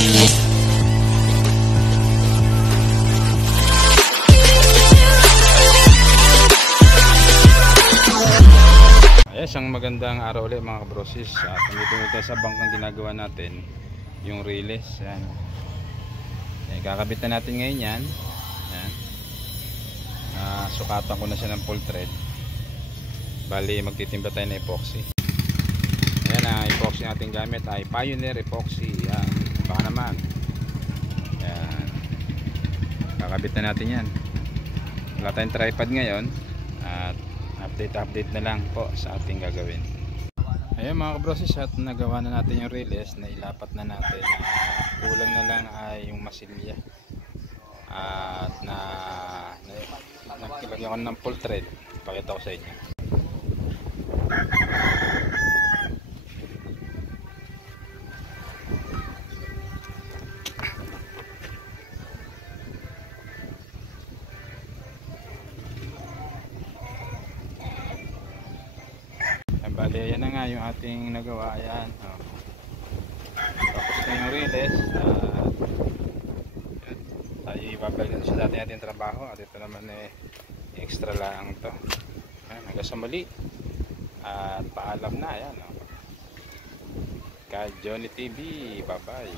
Isang magandang araw ulit mga kabrosis. At nandito sa bangkang ginagawa natin yung relays. Yan. Kakabit na natin ngayon yan. Yan. Sukatan ko na siya ng full thread. Bali magtitimba tayo ng epoxy. Ayan, ang epoxy natin gamit ay Pioneer epoxy. Yan. Baka naman. Yan. Kakabit na natin yan. Wala tayong tripod ngayon. At update na lang po sa ating gagawin. Ayun mga kabrosis, at nagawa na natin yung relays, na ilapat na natin. Kulang na lang ay yung masilya. At nagkilagyan ko ng full thread. Pakita ko sa inyo. Bali, yan na nga yung ating nagawa. Ayan. Tapos na yung relays. Tayo ibabalik na sa dati natin trabaho. At ito naman extra lang to. Ayan, hanggang sa muli. At paalam na. Ayan. Kay Johnny TV. Bye bye.